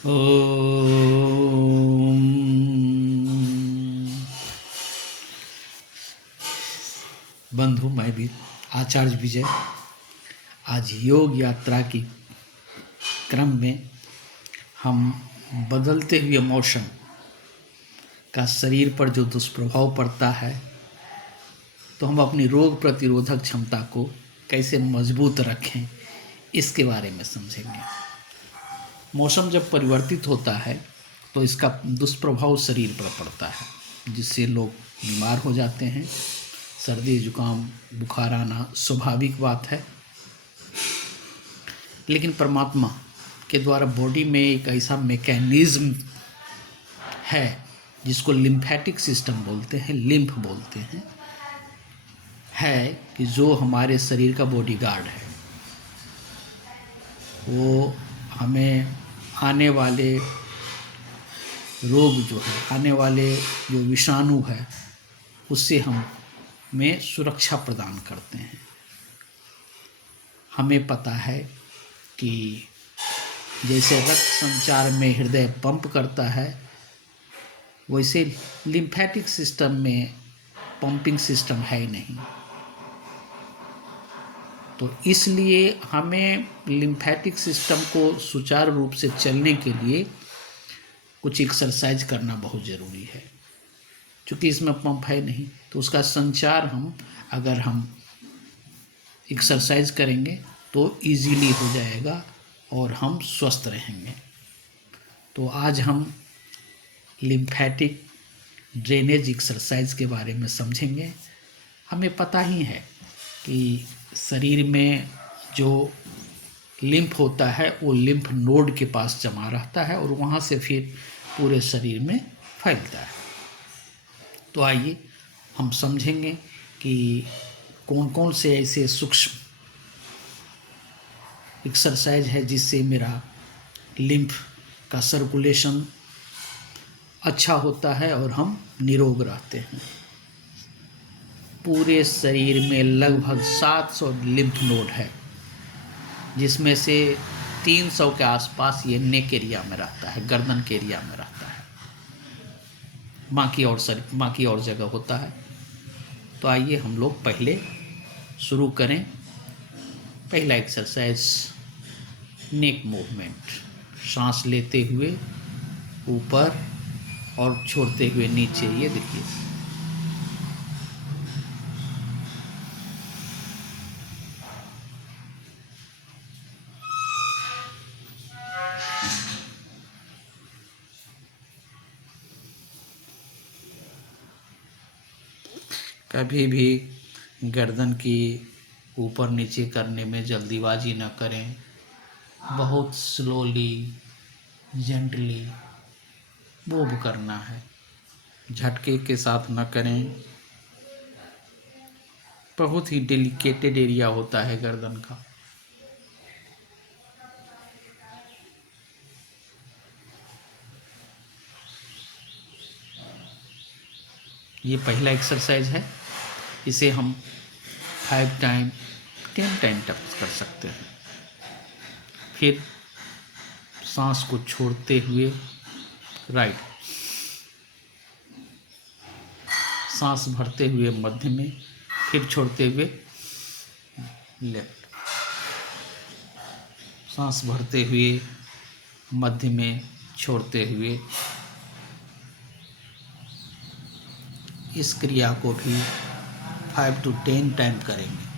ओम। बंधु, मैं भी आचार्य विजय आज योग यात्रा की क्रम में हम बदलते हुए मौसम का शरीर पर जो दुष्प्रभाव पड़ता है, तो हम अपनी रोग प्रतिरोधक क्षमता को कैसे मजबूत रखें, इसके बारे में समझेंगे। मौसम जब परिवर्तित होता है तो इसका दुष्प्रभाव शरीर पर पड़ता है, जिससे लोग बीमार हो जाते हैं। सर्दी जुकाम बुखार आना स्वाभाविक बात है, लेकिन परमात्मा के द्वारा बॉडी में एक ऐसा मैकेनिज्म है जिसको लिम्फेटिक सिस्टम बोलते हैं, लिम्फ बोलते हैं, है कि जो हमारे शरीर का बॉडीगार्ड है। वो हमें आने वाले रोग जो है, आने वाले जो विषाणु है, उससे हमें सुरक्षा प्रदान करते हैं। हमें पता है कि जैसे रक्त संचार में हृदय पंप करता है, वैसे लिम्फेटिक सिस्टम में पंपिंग सिस्टम है ही नहीं। तो इसलिए हमें लिम्फेटिक सिस्टम को सुचारू रूप से चलने के लिए कुछ एक्सरसाइज करना बहुत ज़रूरी है। क्योंकि इसमें पंप है नहीं, तो उसका संचार अगर हम एक्सरसाइज करेंगे तो इजीली हो जाएगा और हम स्वस्थ रहेंगे। तो आज हम लिम्फेटिक ड्रेनेज एक्सरसाइज के बारे में समझेंगे। हमें पता ही है कि शरीर में जो लिम्फ होता है वो लिम्फ नोड के पास जमा रहता है और वहाँ से फिर पूरे शरीर में फैलता है। तो आइए हम समझेंगे कि कौन कौन से ऐसे सूक्ष्म एक्सरसाइज है जिससे मेरा लिम्फ का सर्कुलेशन अच्छा होता है और हम निरोग रहते हैं। पूरे शरीर में लगभग 700 लिम्फ नोड है, जिसमें से 300 के आसपास ये नेक एरिया में रहता है, गर्दन के एरिया में रहता है। बाकी और जगह होता है। तो आइए हम लोग पहले शुरू करें। पहला एक्सरसाइज नेक मूवमेंट, सांस लेते हुए ऊपर और छोड़ते हुए नीचे। ये देखिए, कभी भी गर्दन की ऊपर नीचे करने में जल्दीबाजी न करें। बहुत स्लोली जेंटली मूव करना है, झटके के साथ न करें। बहुत ही डेलिकेटेड एरिया होता है गर्दन का। ये पहला एक्सरसाइज है, इसे हम 5 टाइम 10 टाइम तक कर सकते हैं। फिर सांस को छोड़ते हुए राइट, सांस भरते हुए मध्य में, फिर छोड़ते हुए लेफ्ट, सांस भरते हुए मध्य में, छोड़ते हुए। इस क्रिया को भी 5 to 10 टाइम करेंगे।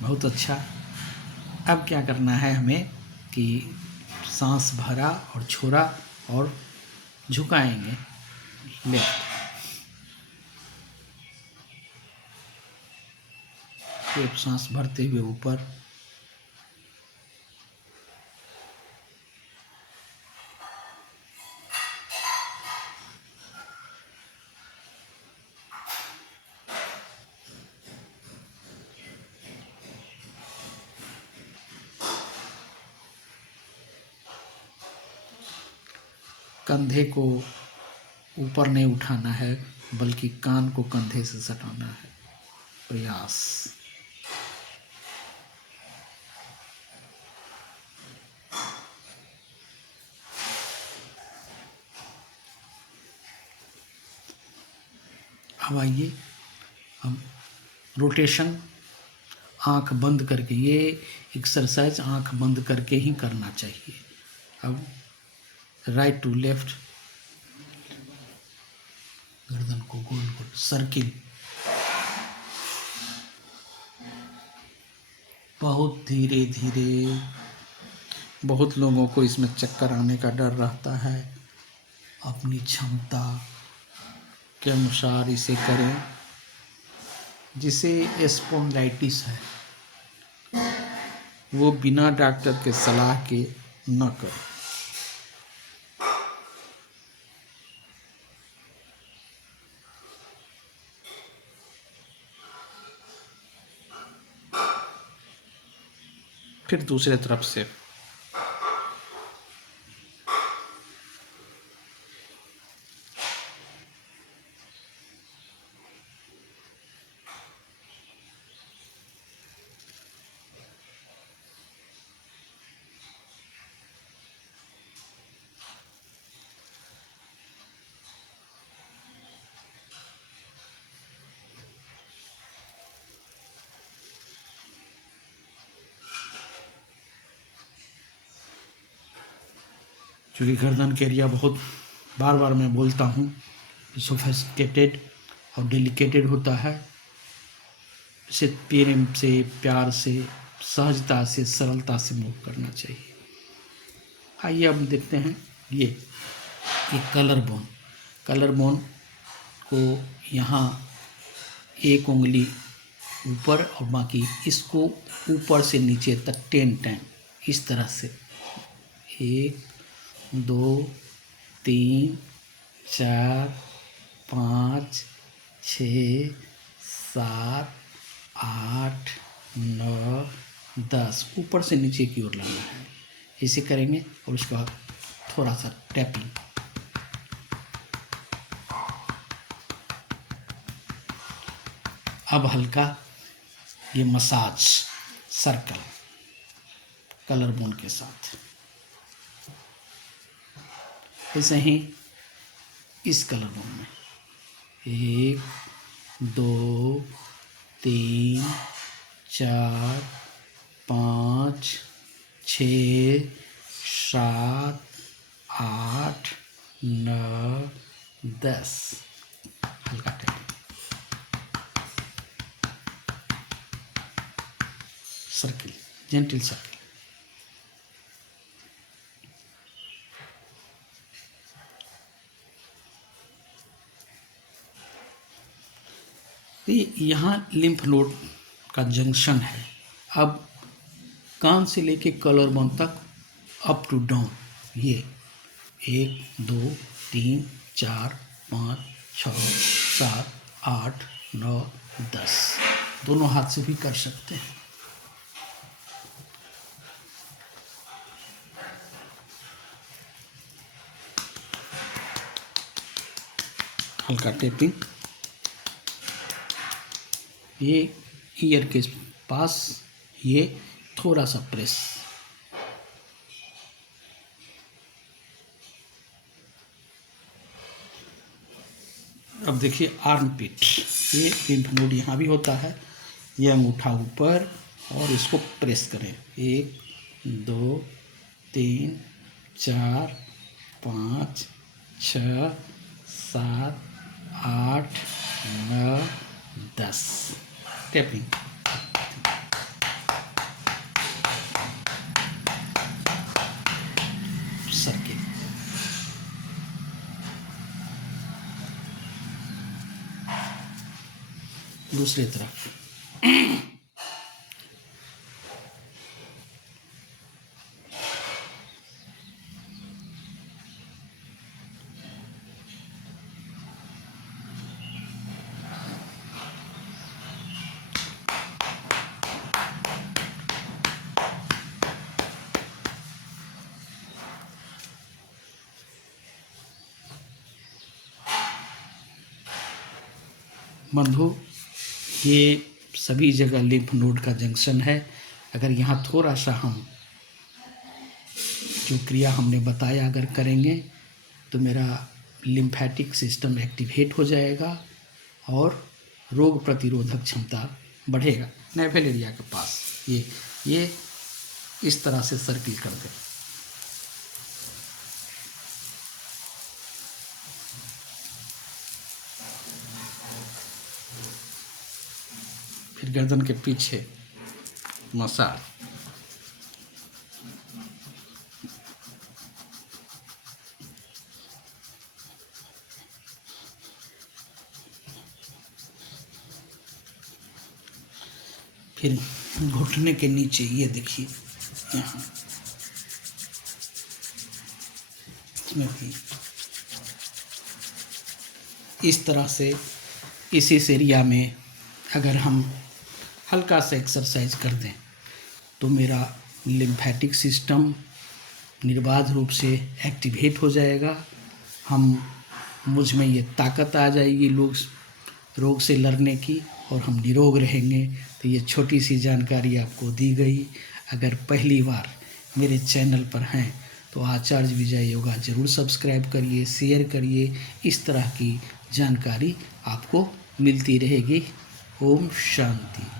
बहुत अच्छा। अब क्या करना है हमें कि सांस भरा और छोड़ा और झुकाएंगे लेफ्ट, फिर सांस भरते हुए ऊपर, कंधे को ऊपर नहीं उठाना है, बल्कि कान को कंधे से सटाना है। प्रयास। अब आइए, हम रोटेशन आंख बंद करके, ये एक्सरसाइज आंख बंद करके ही करना चाहिए। अब राइट टू लेफ्ट, गर्दन को गोल गोल सर्किल, बहुत धीरे धीरे। बहुत लोगों को इसमें चक्कर आने का डर रहता है। अपनी क्षमता के अनुसार इसे करें। जिसे स्पॉन्डिलाइटिस है वो बिना डॉक्टर के सलाह के न करें। फिर दूसरे तरफ से क्योंकि गर्दन के एरिया बहुत, बार बार मैं बोलता हूँ, सोफिस्टिकेटेड और डेलिकेटेड होता है। इसे प्रेम से, प्यार से, सहजता से, सरलता से मूव करना चाहिए। आइए अब देखते हैं ये कलर बोन। कलर बोन को यहाँ एक उंगली ऊपर और बाकी इसको ऊपर से नीचे तक 10 टाइम इस तरह से, 1 2 3 4 5 6 7 8 9 10 ऊपर से नीचे की ओर लाना है। इसे करेंगे और उसके बाद थोड़ा सा टैपिंग। अब हल्का ये मसाज सर्कल कलर बोन के साथ। ऐसे ही इस कलर बोन में 1 2 3 4 5 6 7 8 9 10 हल्का टैपिंग। Circle, gentle circle. यहाँ लिम्फ नोड का जंक्शन है। अब कान से लेके कलर बोन तक अप टू डाउन, ये 1 2 3 4 5 6 7 8 9 10 दोनों हाथ से भी कर सकते हैं। हल्का टेपिंग, ये ईयर के पास, ये थोड़ा सा प्रेस। अब देखिए आर्म पिट, ये लिम्फ नोड यहाँ भी होता है। ये अंगूठा ऊपर और इसको प्रेस करें। 1 2 3 4 5 6 7 8 9 10 टैपिंग। सर्किल, दूसरी तरफ बंधु, ये सभी जगह लिम्फ नोड का जंक्शन है। अगर यहाँ थोड़ा सा हम जो क्रिया हमने बताया अगर करेंगे तो मेरा लिम्फेटिक सिस्टम एक्टिवेट हो जाएगा और रोग प्रतिरोधक क्षमता बढ़ेगा। नेवल एरिया के पास ये इस तरह से सर्किल कर दें। फिर गर्दन के पीछे मसाज। फिर घुटने के नीचे ये देखिए यहाँ इसमें भी इस तरह से इस एरिया में अगर हम हल्का सा एक्सरसाइज कर दें तो मेरा लिम्फेटिक सिस्टम निर्बाध रूप से एक्टिवेट हो जाएगा। मुझ में ये ताकत आ जाएगी रोग से लड़ने की और हम निरोग रहेंगे। तो ये छोटी सी जानकारी आपको दी गई। अगर पहली बार मेरे चैनल पर हैं तो आचार्य विजय योगा ज़रूर सब्सक्राइब करिए, शेयर करिए। इस तरह की जानकारी आपको मिलती रहेगी। ओम शांति।